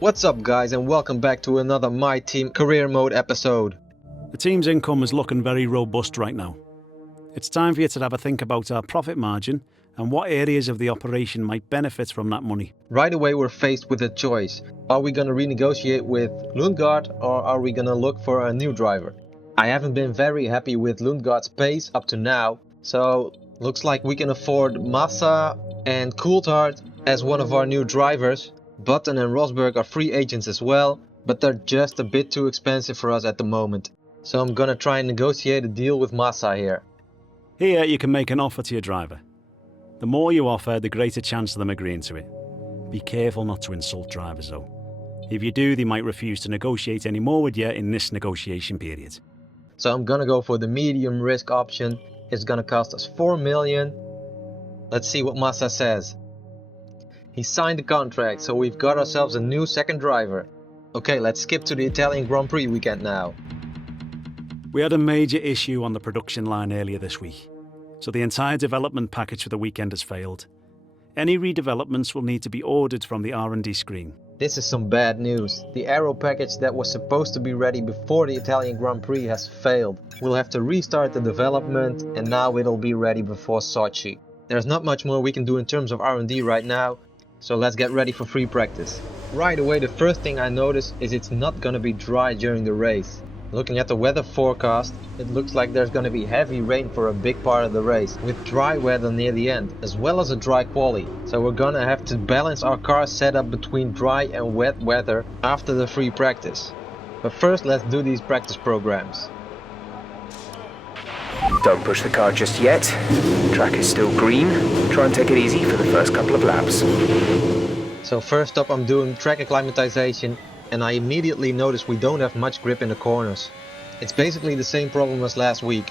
What's up guys, and welcome back to another My Team Career Mode episode. The team's income is looking very robust right now. It's time for you to have a think about our profit margin and what areas of the operation might benefit from that money. Right away we're faced with a choice. Are we gonna renegotiate with Lundgaard or are we gonna look for a new driver? I haven't been very happy with Lundgaard's pace up to now, so looks like we can afford Massa and Coulthard as one of our new drivers. Button and Rosberg are free agents as well, but they're just a bit too expensive for us at the moment. So I'm gonna try and negotiate a deal with Massa here. Here you can make an offer to your driver. The more you offer, the greater chance of them agreeing to it. Be careful not to insult drivers though. If you do, they might refuse to negotiate any more with you in this negotiation period. So I'm gonna go for the medium risk option. It's gonna cost us 4 million. Let's see what Massa says. He signed the contract, so we've got ourselves a new second driver. Okay, let's skip to the Italian Grand Prix weekend now. We had a major issue on the production line earlier this week, so the entire development package for the weekend has failed. Any redevelopments will need to be ordered from the R&D screen. This is some bad news. The aero package that was supposed to be ready before the Italian Grand Prix has failed. We'll have to restart the development and now it'll be ready before Sochi. There's not much more we can do in terms of R&D right now. So let's get ready for free practice. Right away, the first thing I notice is it's not gonna be dry during the race. Looking at the weather forecast, it looks like there's gonna be heavy rain for a big part of the race, with dry weather near the end, as well as a dry quali. So we're gonna have to balance our car setup between dry and wet weather after the free practice. But first, let's do these practice programs. Don't push the car just yet. Track is still green. Try and take it easy for the first couple of laps. So first up I'm doing track acclimatization, and I immediately notice we don't have much grip in the corners. It's basically the same problem as last week.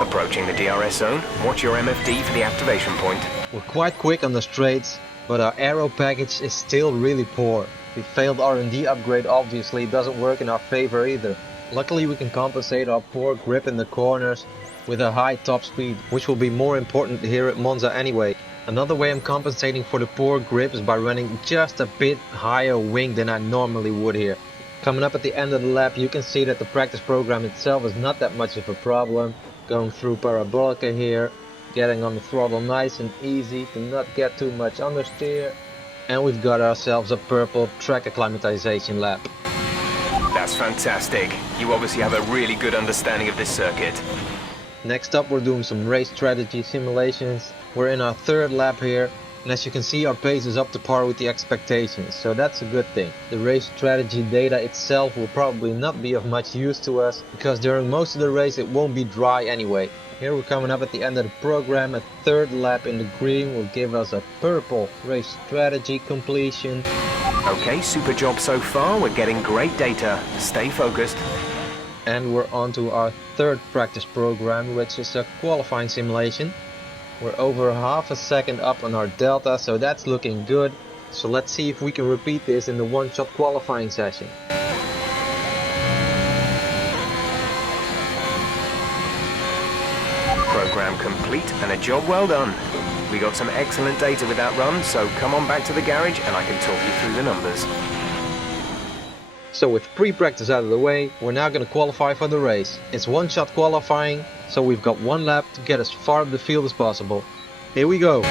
Approaching the DRS zone, watch your MFD for the activation point. We're quite quick on the straights, but our aero package is still really poor. The failed R&D upgrade obviously doesn't work in our favor either. Luckily we can compensate our poor grip in the corners with a high top speed, which will be more important here at Monza anyway. Another way I'm compensating for the poor grip is by running just a bit higher wing than I normally would here. Coming up at the end of the lap, you can see that the practice program itself is not that much of a problem. Going through Parabolica here, getting on the throttle nice and easy to not get too much understeer. And we've got ourselves a purple track acclimatization lap. That's fantastic. You obviously have a really good understanding of this circuit. Next up we're doing some race strategy simulations. We're in our third lap here, and as you can see our pace is up to par with the expectations, so that's a good thing. The race strategy data itself will probably not be of much use to us, because during most of the race it won't be dry anyway. Here we're coming up at the end of the program. A third lap in the green will give us a purple race strategy completion. Okay, super job so far. We're getting great data. Stay focused. And we're on to our third practice program, which is a qualifying simulation. We're over half a second up on our delta, so that's looking good. So let's see if we can repeat this in the one-shot qualifying session. Program complete and a job well done. We got some excellent data with that run, so come on back to the garage and I can talk you through the numbers. So with pre-practice out of the way, we're now going to qualify for the race. It's one-shot qualifying, so we've got one lap to get as far up the field as possible. Here we go.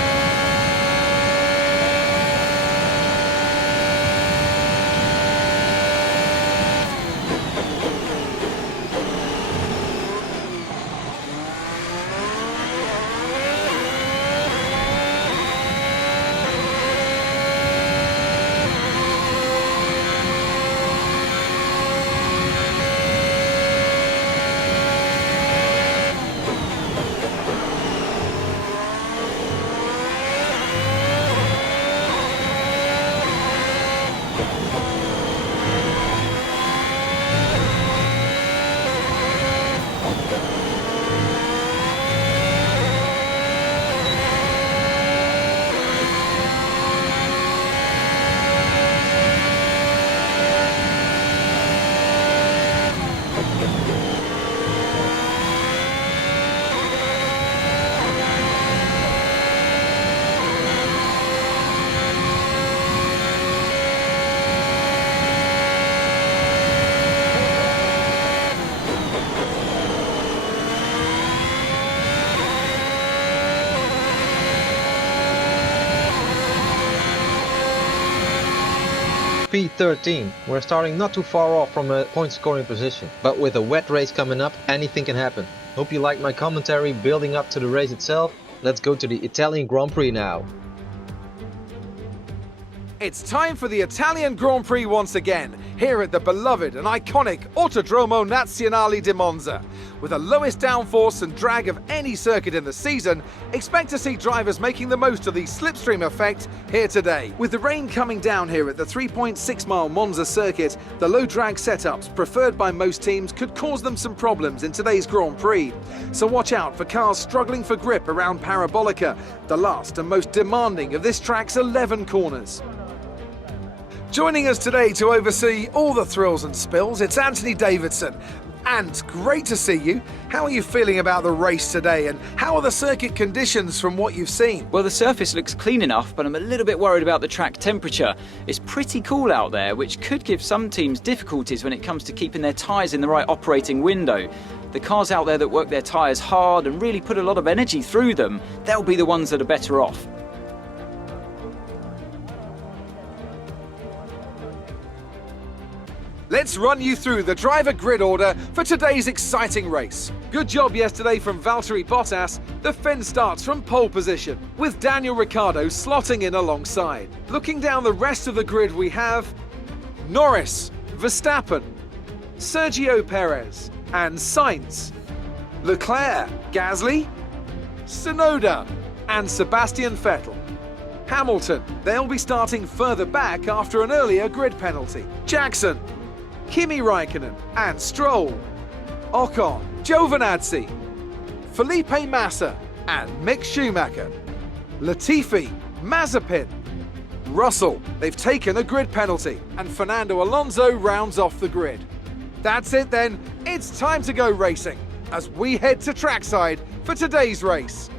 P13. We're starting not too far off from a point scoring position, but with a wet race coming up, anything can happen. Hope you liked my commentary building up to the race itself. Let's go to the Italian Grand Prix now. It's time for the Italian Grand Prix once again, here at the beloved and iconic Autodromo Nazionale di Monza. With the lowest downforce and drag of any circuit in the season, expect to see drivers making the most of the slipstream effect here today. With the rain coming down here at the 3.6-mile Monza circuit, the low drag setups preferred by most teams could cause them some problems in today's Grand Prix. So watch out for cars struggling for grip around Parabolica, the last and most demanding of this track's 11 corners. Joining us today to oversee all the thrills and spills, it's Anthony Davidson. And great to see you. How are you feeling about the race today, and how are the circuit conditions from what you've seen? Well, the surface looks clean enough, but I'm a little bit worried about the track temperature. It's pretty cool out there, which could give some teams difficulties when it comes to keeping their tyres in the right operating window. The cars out there that work their tyres hard and really put a lot of energy through them, they'll be the ones that are better off. Let's run you through the driver grid order for today's exciting race. Good job yesterday from Valtteri Bottas. The Finn starts from pole position, with Daniel Ricciardo slotting in alongside. Looking down the rest of the grid, we have Norris, Verstappen, Sergio Perez and Sainz, Leclerc, Gasly, Tsunoda and Sebastian Vettel. Hamilton, they'll be starting further back after an earlier grid penalty. Jackson, Kimi Raikkonen and Stroll, Ocon, Giovinazzi, Felipe Massa and Mick Schumacher, Latifi, Mazepin, Russell, they've taken a grid penalty, and Fernando Alonso rounds off the grid. That's it then, it's time to go racing as we head to trackside for today's race.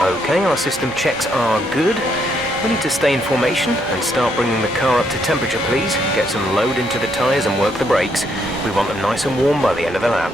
Okay, our system checks are good. We need to stay in formation and start bringing the car up to temperature, please. Get some load into the tyres and work the brakes. We want them nice and warm by the end of the lap.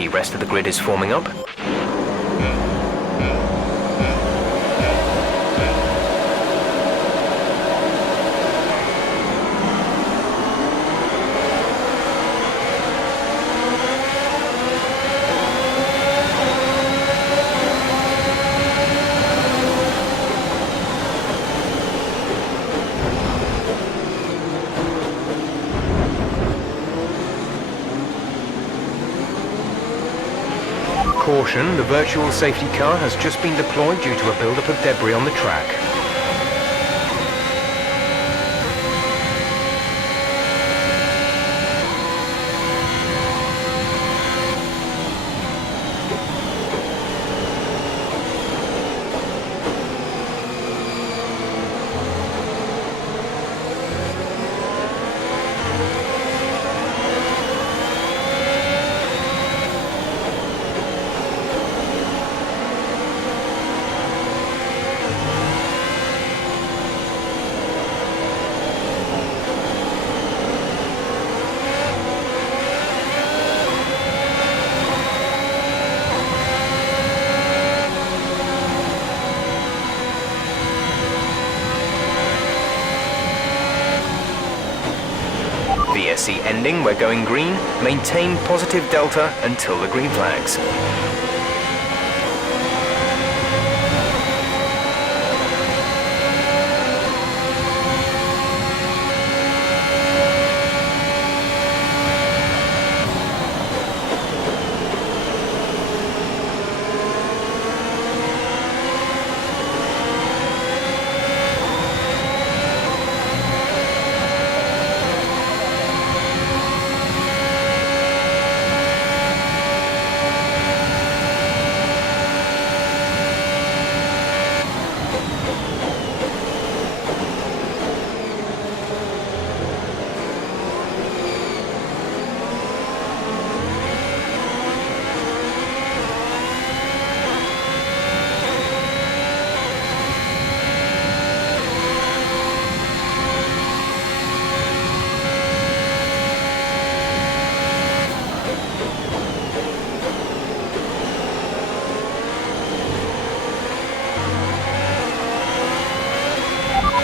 The rest of the grid is forming up. Caution, the virtual safety car has just been deployed due to a build-up of debris on the track. VSC ending, we're going green. Maintain positive delta until the green flags.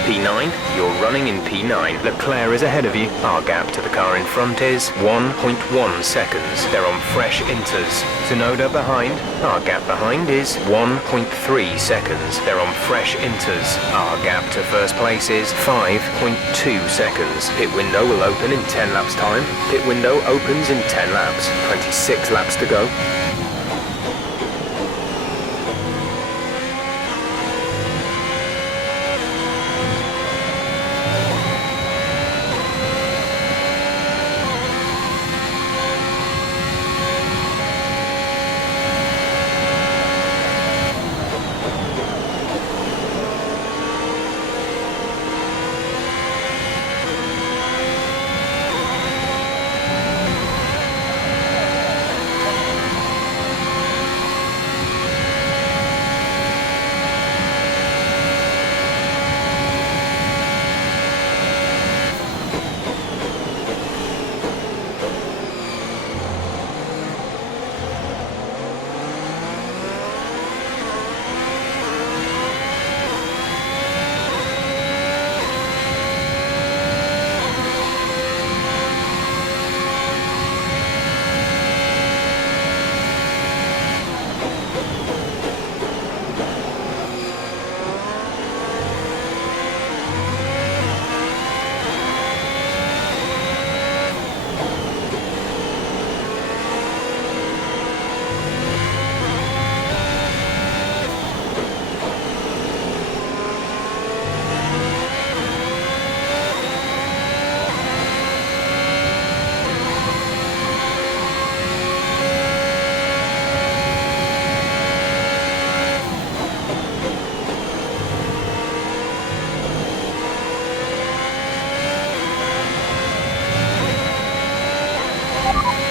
P9, you're running in P9. Leclerc is ahead of you. Our gap to the car in front is 1.1 seconds. They're on fresh inters. Tsunoda behind. Our gap behind is 1.3 seconds. They're on fresh inters. Our gap to first place is 5.2 seconds. Pit window will open in 10 laps time. Pit window opens in 10 laps. 26 laps to go.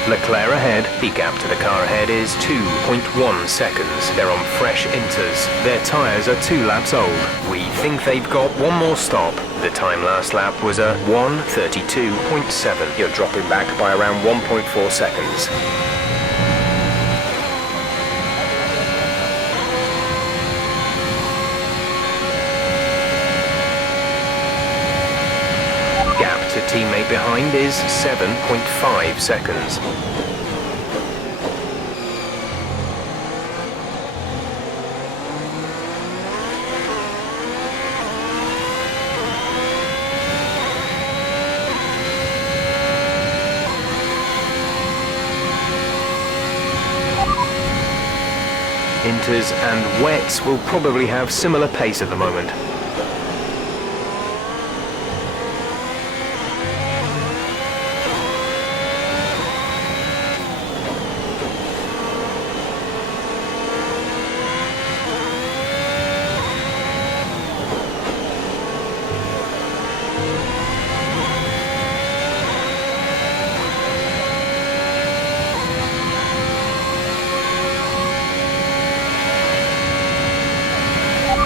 Leclerc ahead. The gap to the car ahead is 2.1 seconds. They're on fresh inters. Their tyres are 2 laps old. We think they've got one more stop. The time last lap was a 1:32.7. You're dropping back by around 1.4 seconds. teammate behind is 7.5 seconds. Inters and wets will probably have similar pace at the moment.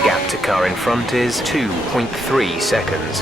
Gap to car in front is 2.3 seconds.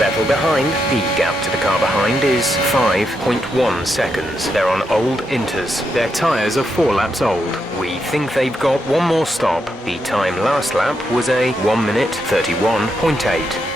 Vettel behind. The gap to the car behind is 5.1 seconds. They're on old Inters. Their tyres are 4 laps old. We think they've got one more stop. The time last lap was a 1 minute 31.8.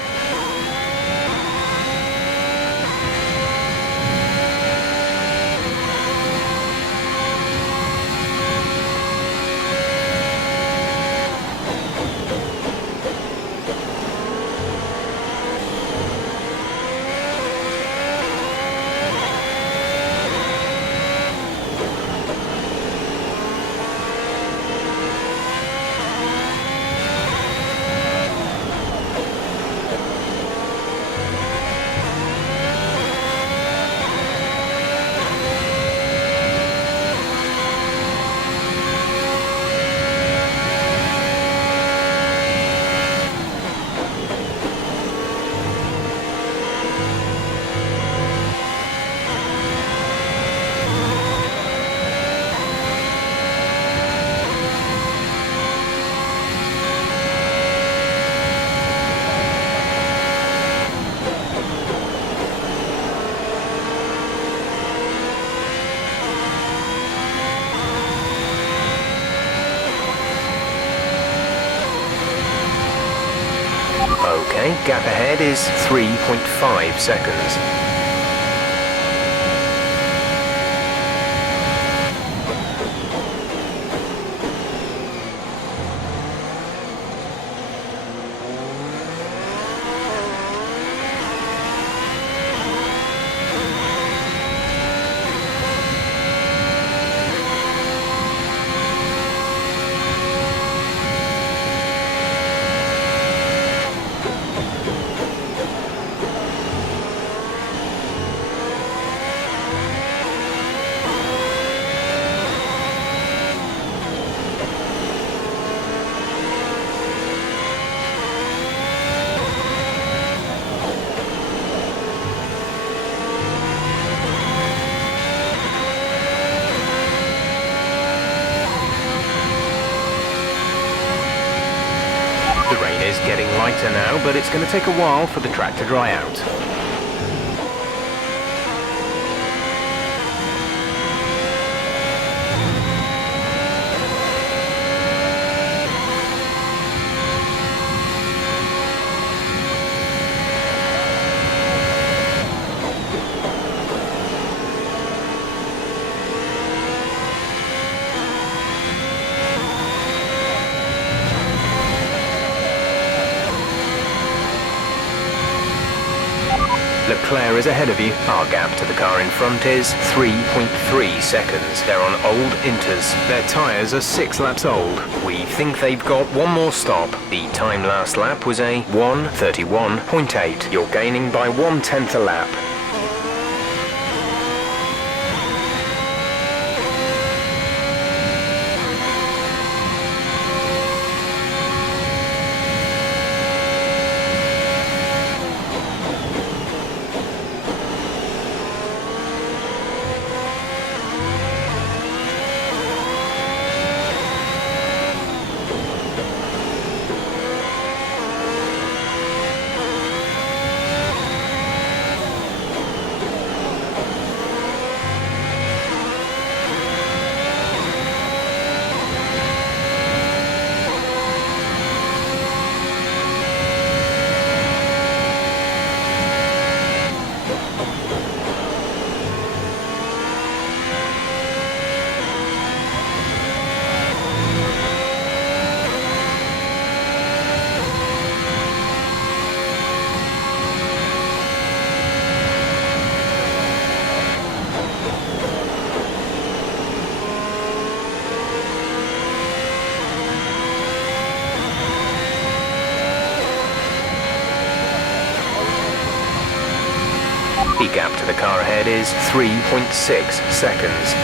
Okay, gap ahead is 3.5 seconds. The rain is getting lighter now, but it's going to take a while for the track to dry out. Leclerc is ahead of you. Our gap to the car in front is 3.3 seconds. They're on old Inters. Their tyres are 6 laps old. We think they've got one more stop. The time last lap was a 1:31.8. You're gaining by 1/10 a lap. The gap to the car ahead is 3.6 seconds.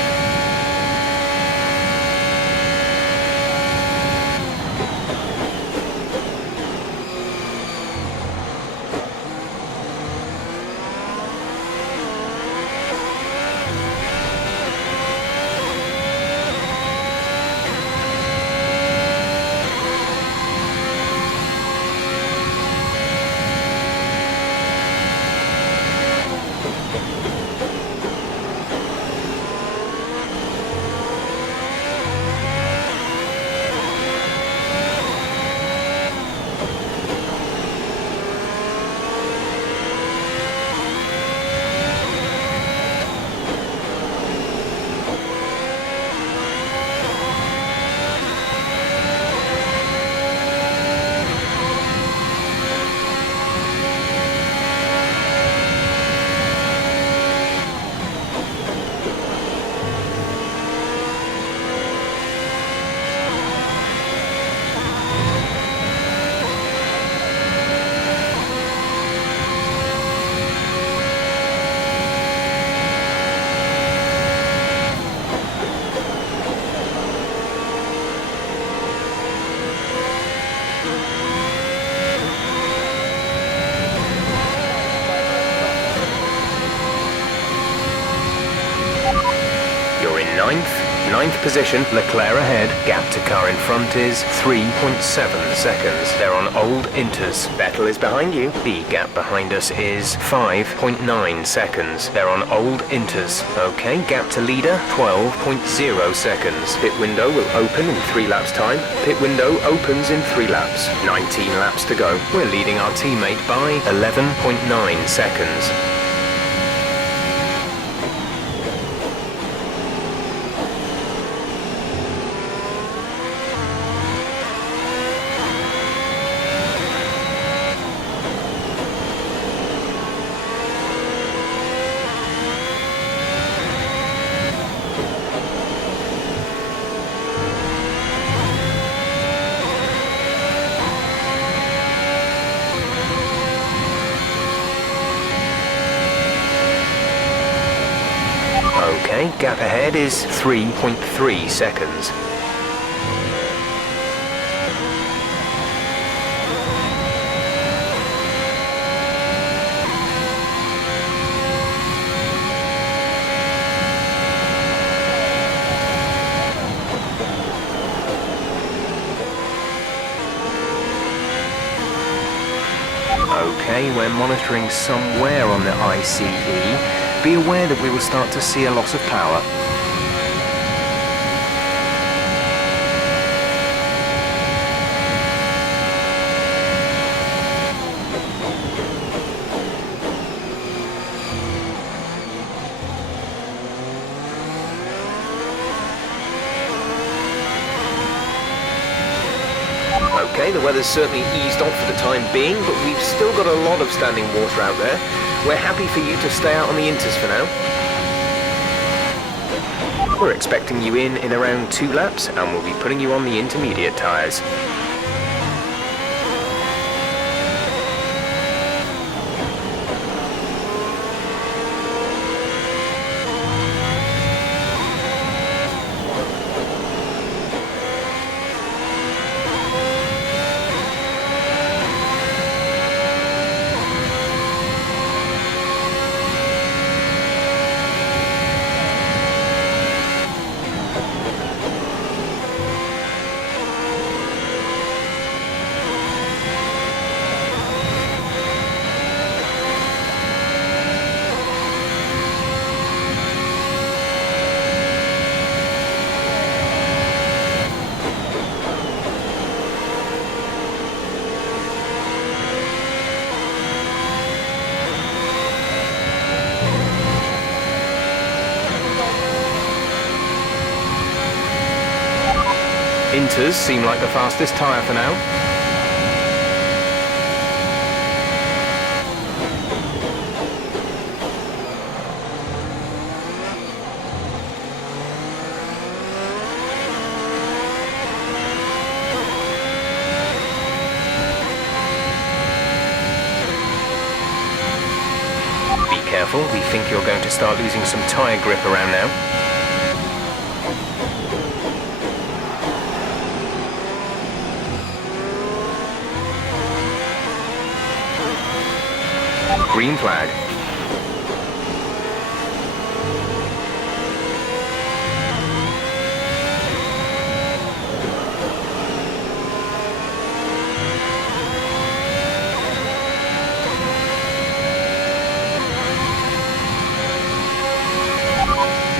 Ninth position, Leclerc ahead. Gap to car in front is 3.7 seconds. They're on old inters. Vettel is behind you. The gap behind us is 5.9 seconds. They're on old inters. Okay, gap to leader, 12.0 seconds. Pit window will open in 3 laps time. Pit window opens in 3 laps. 19 laps to go. We're leading our teammate by 11.9 seconds. Okay, gap ahead is 3.3 seconds. Okay, we're monitoring somewhere on the ICE. Be aware that we will start to see a loss of power. Okay, the weather's certainly eased off for the time being, but we've still got a lot of standing water out there. We're happy for you to stay out on the inters for now. We're expecting you in around 2 laps, and we'll be putting you on the intermediate tyres. Inters seem like the fastest tyre for now. careful. We think you're going to start losing some tyre grip around now. Green flag.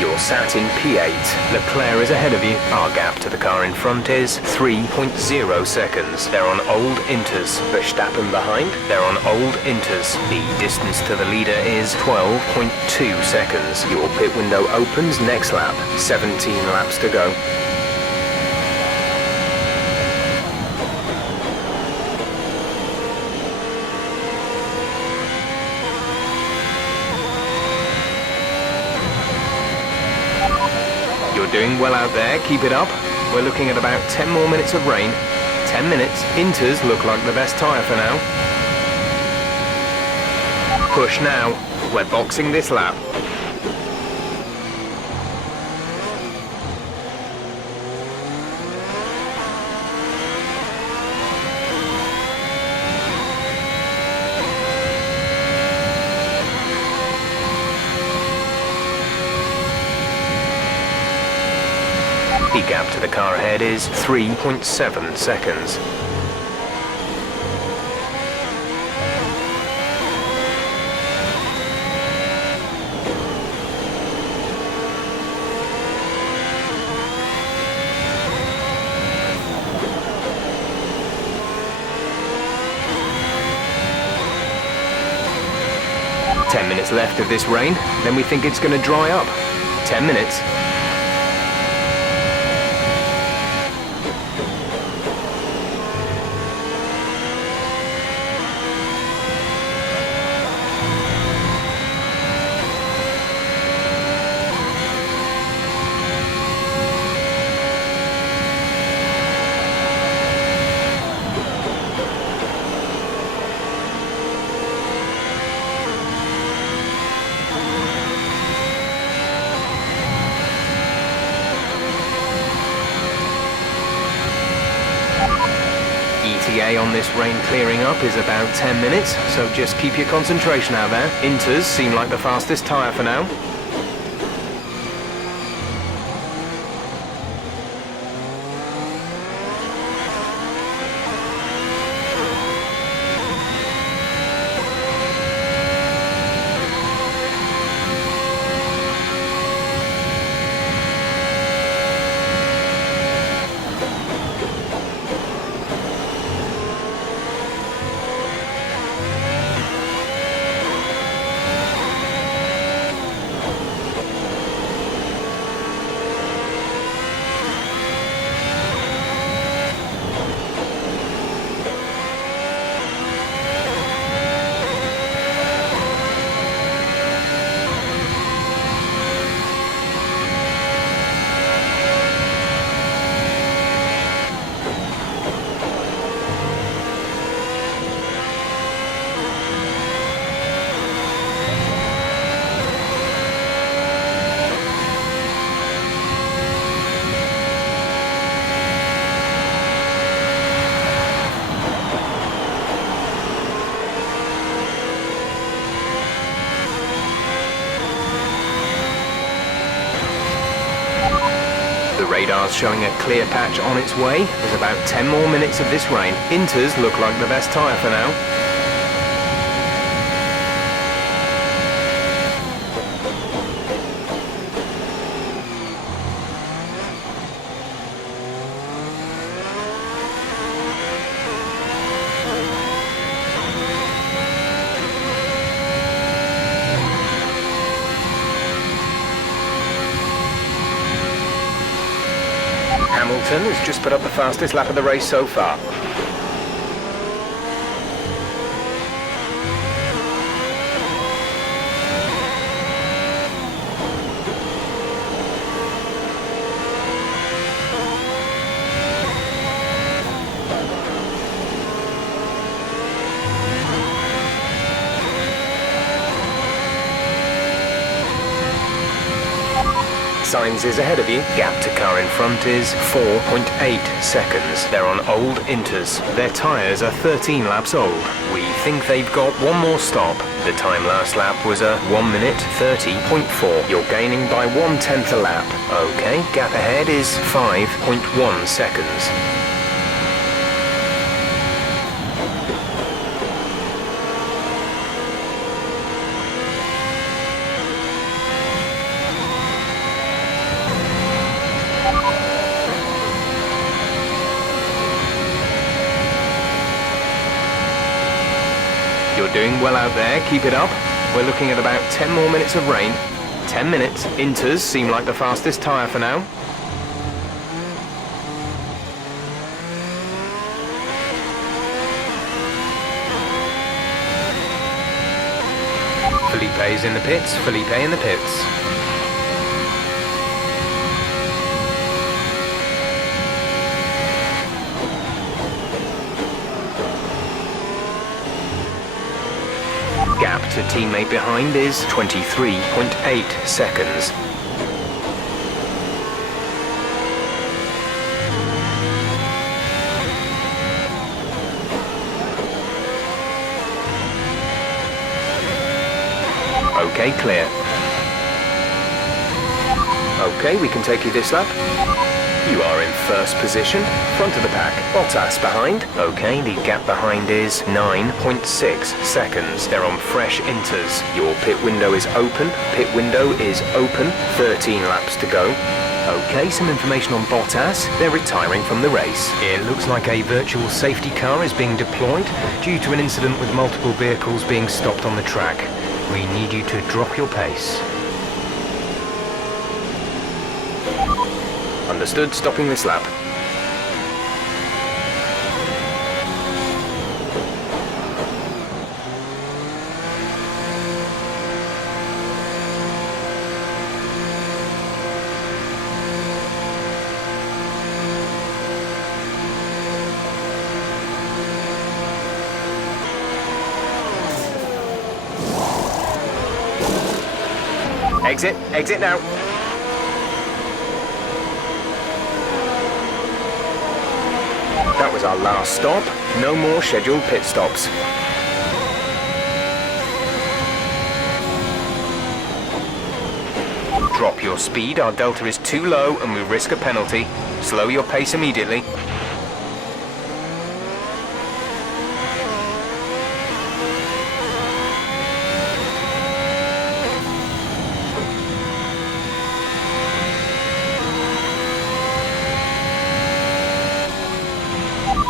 You're sat in P8. Leclerc is ahead of you. Our gap to the car in front is 3.0 seconds. They're on old inters. Verstappen behind. They're on old inters. The distance to the leader is 12.2 seconds. Your pit window opens next lap. 17 laps to go. You're doing well out there, keep it up. We're looking at about 10 more minutes of rain. 10 minutes. Inters look like the best tyre for now. Push now. We're boxing this lap. The gap to the car ahead is 3.7 seconds. Ten minutes left of this rain, then we think it's going to dry up. 10 minutes. ETA on this rain clearing up is about 10 minutes, so just keep your concentration out there. Inters seem like the fastest tyre for now. The radar's showing a clear patch on its way. There's about 10 more minutes of this rain. Inters look like the best tyre for now. Hamilton has just put up the fastest lap of the race so far. Sainz is ahead of you. Gap to car in front is 4.8 seconds. They're on old Inters. Their tyres are 13 laps old. We think they've got one more stop. The time last lap was a 1 minute 30.4. You're gaining by 1/10 a lap. Okay, gap ahead is 5.1 seconds. You're doing well out there, keep it up. We're looking at about 10 more minutes of rain. 10 minutes. Inters seem like the fastest tyre for now. Felipe's in the pits, Felipe in the pits. Gap to teammate behind is 23.8 seconds. Okay, clear. Okay, we can take you this lap. You are in first position, front of the pack, Bottas behind. Okay, the gap behind is 9.6 seconds. They're on fresh Inters. Your pit window is open. Pit window is open. 13 laps to go. Okay, some information on Bottas. They're retiring from the race. It looks like a virtual safety car is being deployed due to an incident with multiple vehicles being stopped on the track. We need you to drop your pace. Understood, stopping this lap. Exit now. That was our last stop. No more scheduled pit stops. Drop your speed, our delta is too low and we risk a penalty. Slow your pace immediately.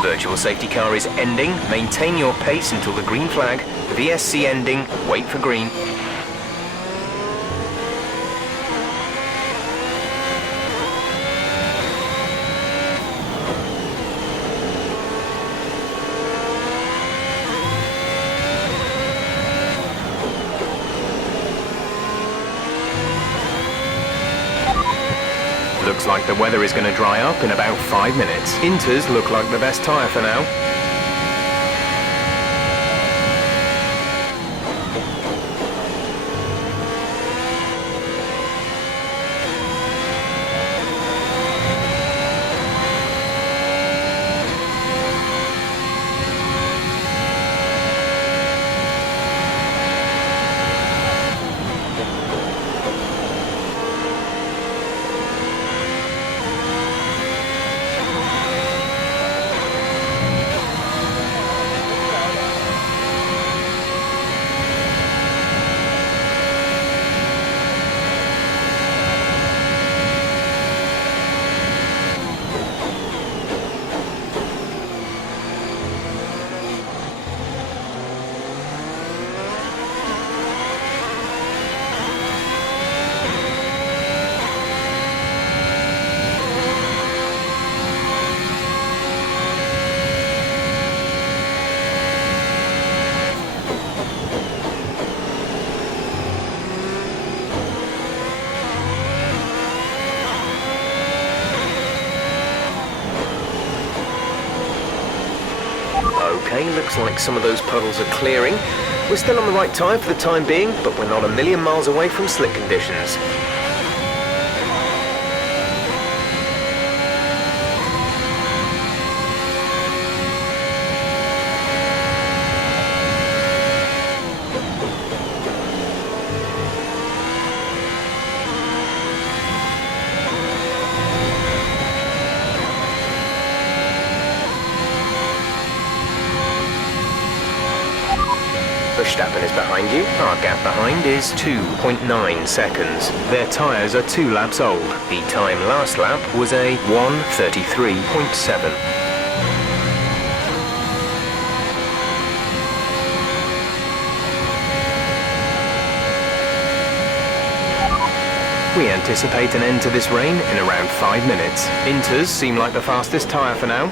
Virtual safety car is ending. Maintain your pace until the green flag. VSC ending. Wait for green. Looks like the weather is going to dry up in about 5 minutes. Inters look like the best tyre for now. Okay, looks like some of those puddles are clearing. We're still on the right tyre for the time being, but we're not a million miles away from slick conditions. Verstappen is behind you. Our gap behind is 2.9 seconds. Their tyres are 2 laps old. The time last lap was a 1:33.7. We anticipate an end to this rain in around 5 minutes. Inters seem like the fastest tyre for now.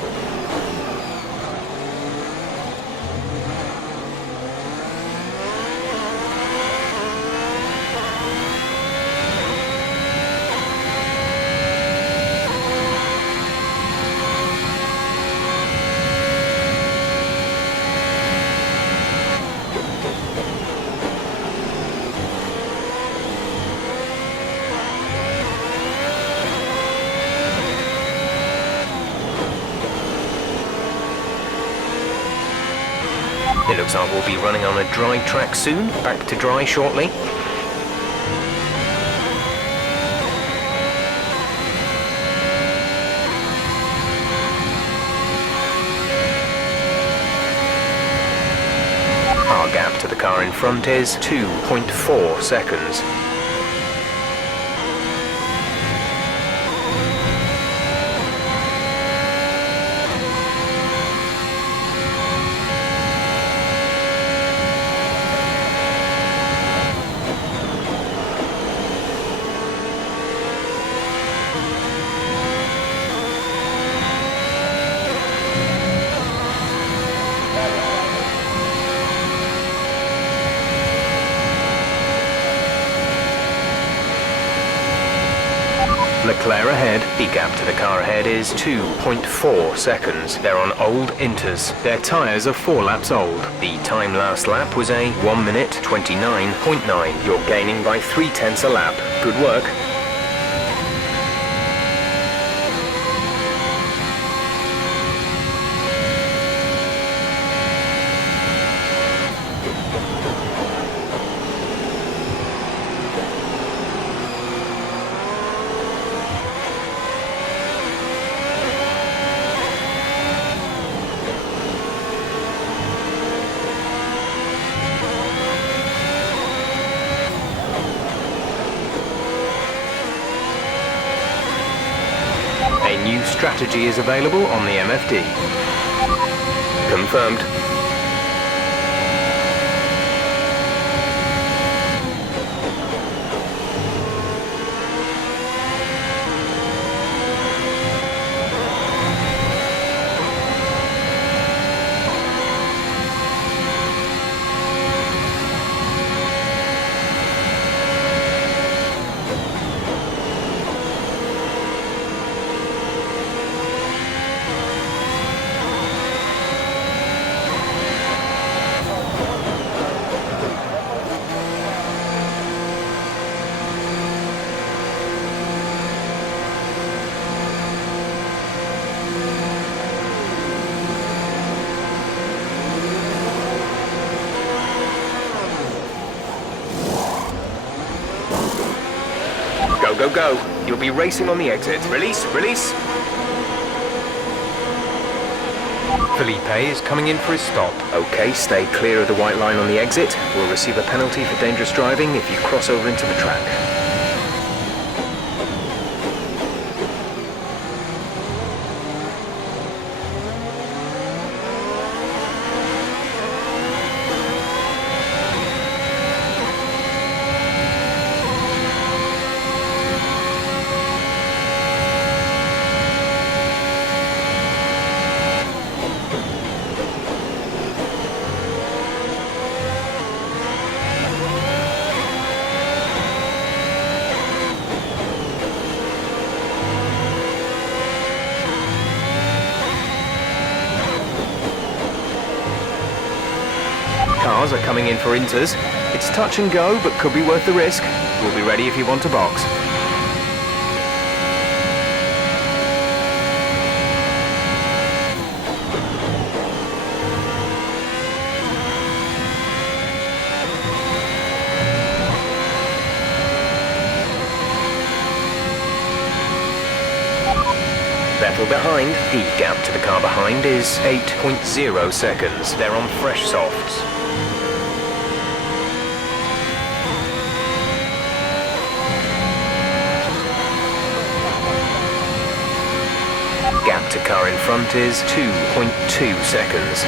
It looks like we'll be running on a dry track soon. Back to dry shortly. Our gap to the car in front is 2.4 seconds. Leclerc ahead. The gap to the car ahead is 2.4 seconds. They're on old Inters. Their tyres are 4 laps old. The time last lap was a 1:29.9. You're gaining by 0.3 a lap. Good work. A new strategy is available on the MFD. Confirmed. Go, go, go. You'll be racing on the exit. Release, release. Felipe is coming in for his stop. Okay, stay clear of the white line on the exit. We'll receive a penalty for dangerous driving if you cross over into the track. Cars are coming in for Inters. It's touch and go, but could be worth the risk. We'll be ready if you want to box. Vettel behind. The gap to the car behind is 8.0 seconds. They're on fresh softs. Gap to car in front is 2.2 seconds.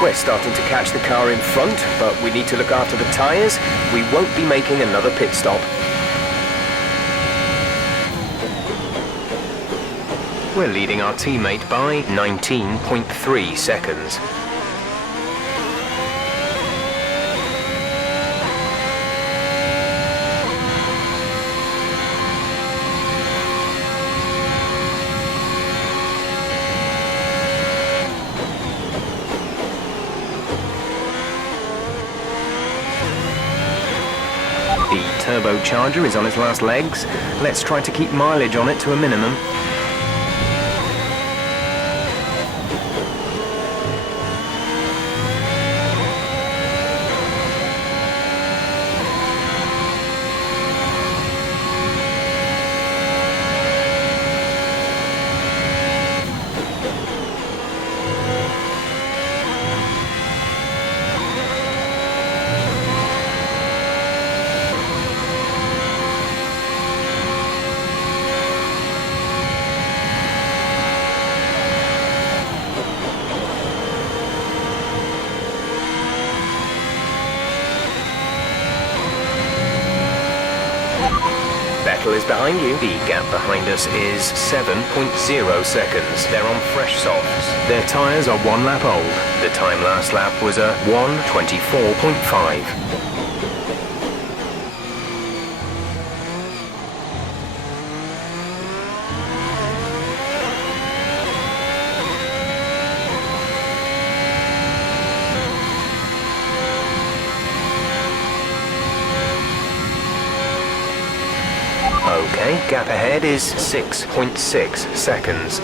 We're starting to catch the car in front, but we need to look after the tyres. We won't be making another pit stop. We're leading our teammate by 19.3 seconds. The turbocharger is on its last legs. Let's try to keep mileage on it to a minimum. Vettel is behind you. The gap behind us is 7.0 seconds. They're on fresh softs. Their tyres are 1 lap old. The time last lap was a 1:24.5. Okay, gap ahead is 6.6 seconds.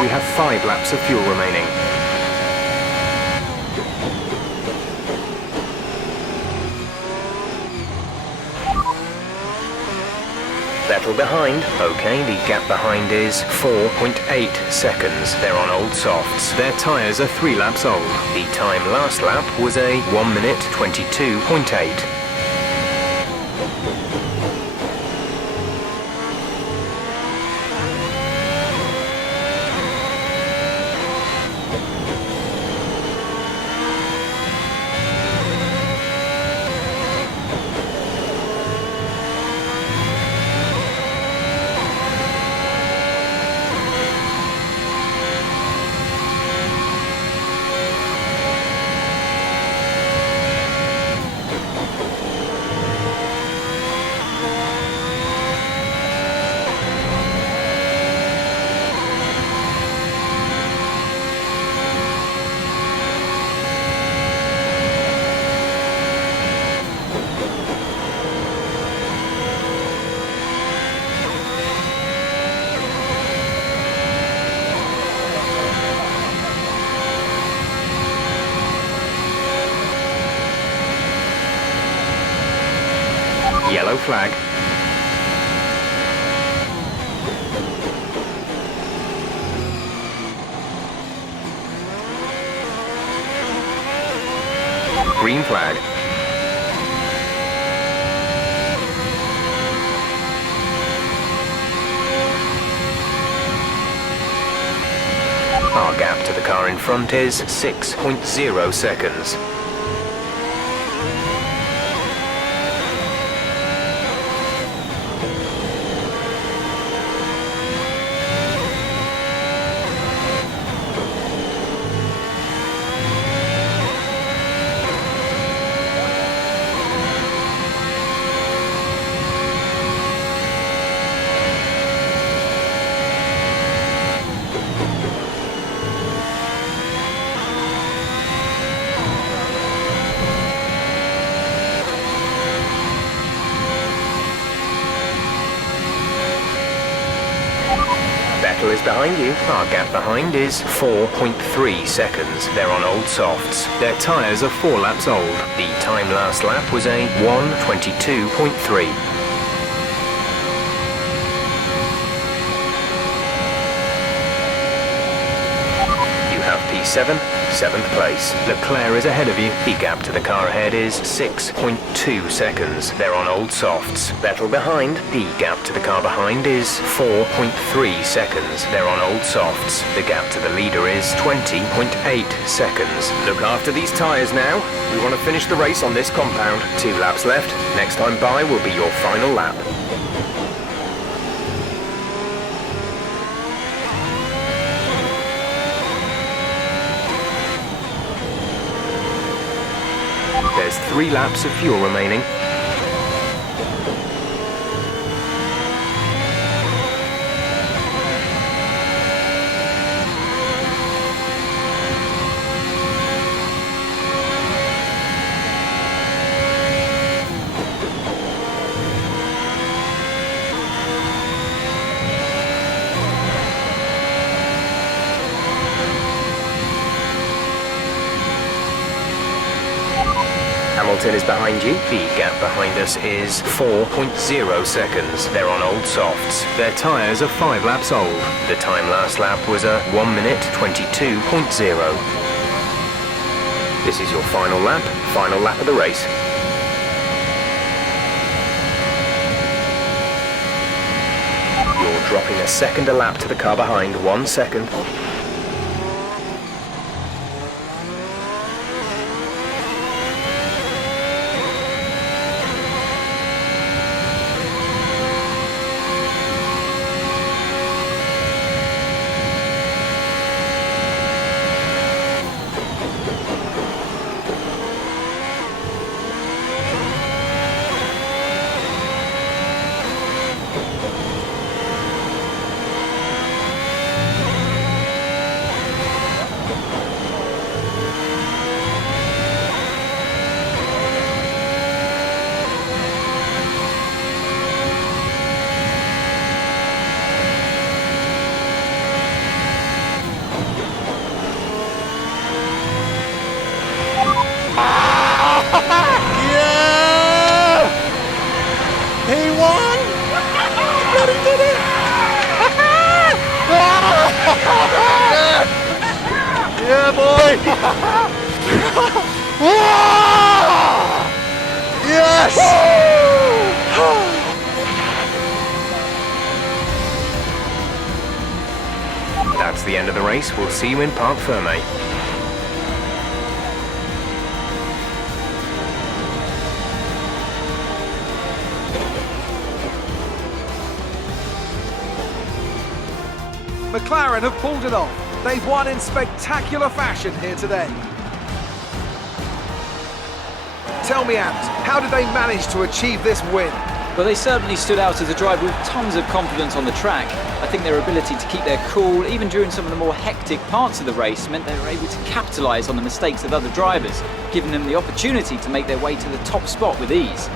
We have 5 laps of fuel remaining. Vettel behind. Okay, the gap behind is 4.8 seconds. They're on old softs. Their tyres are 3 laps old. The time last lap was a 1:22.8. Yellow flag. Green flag. Our gap to the car in front is 6.0 seconds. Vettel is behind you. Our gap behind is 4.3 seconds. They're on old softs. Their tyres are 4 laps old. The time last lap was a 1:22.3. You have P7, 7th place. Leclerc is ahead of you. The gap to the car ahead is 6.2 seconds. They're on old softs. Vettel behind. The gap to the car behind is 4.3 seconds. They're on old softs. The gap to the leader is 20.8 seconds. Look after these tyres now. We want to finish the race on this compound. 2 laps left. Next time by will be your final lap. There's 3 laps of fuel remaining. Hamilton is behind you. The gap behind us is 4.0 seconds. They're on old softs. Their tyres are 5 laps old. The time last lap was a 1:22.0. This is your final lap of the race. You're dropping a second a lap to the car behind, 1 second. Yeah, boy! Yes! That's the end of the race. We'll see you in Parc Fermé. McLaren have pulled it off. They've won in spectacular fashion here today. Tell me, Ant, how did they manage to achieve this win? Well, they certainly stood out as a driver with tons of confidence on the track. I think their ability to keep their cool, even during some of the more hectic parts of the race, meant they were able to capitalise on the mistakes of other drivers, giving them the opportunity to make their way to the top spot with ease.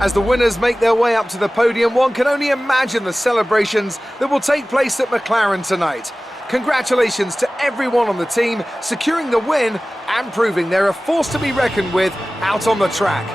As the winners make their way up to the podium, one can only imagine the celebrations that will take place at McLaren tonight. Congratulations to everyone on the team, securing the win and proving they're a force to be reckoned with out on the track.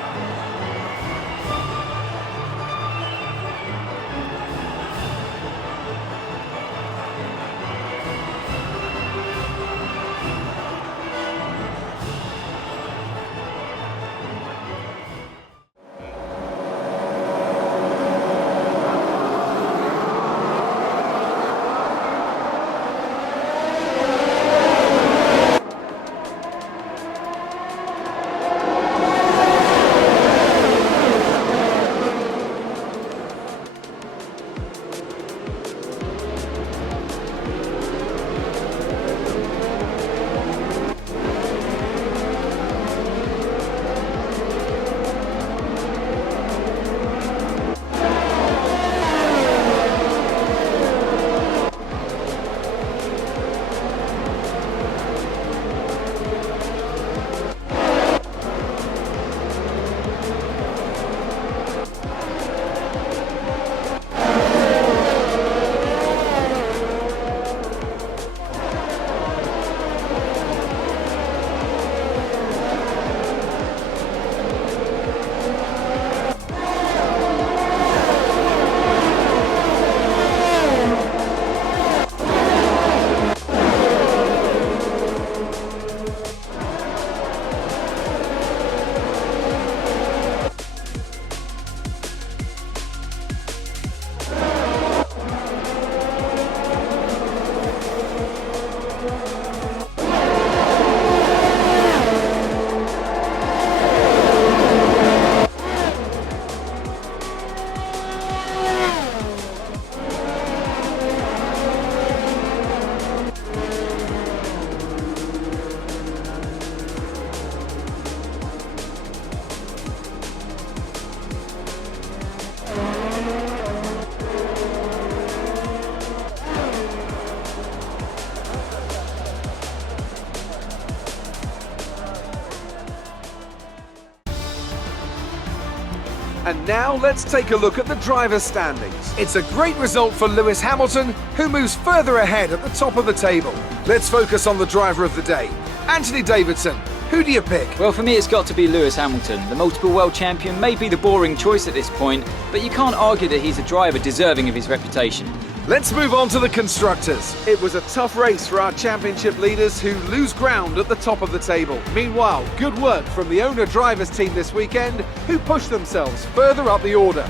And now let's take a look at the driver's standings. It's a great result for Lewis Hamilton, who moves further ahead at the top of the table. Let's focus on the driver of the day. Anthony Davidson, who do you pick? Well, for me it's got to be Lewis Hamilton. The multiple world champion may be the boring choice at this point, but you can't argue that he's a driver deserving of his reputation. Let's move on to the constructors. It was a tough race for our championship leaders who lose ground at the top of the table. Meanwhile, good work from the owner-drivers team this weekend, who pushed themselves further up the order.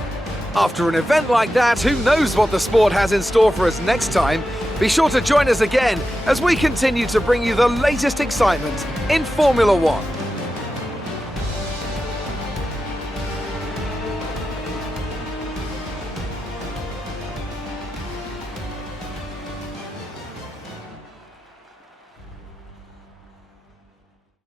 After an event like that, who knows what the sport has in store for us next time? Be sure to join us again as we continue to bring you the latest excitement in Formula One.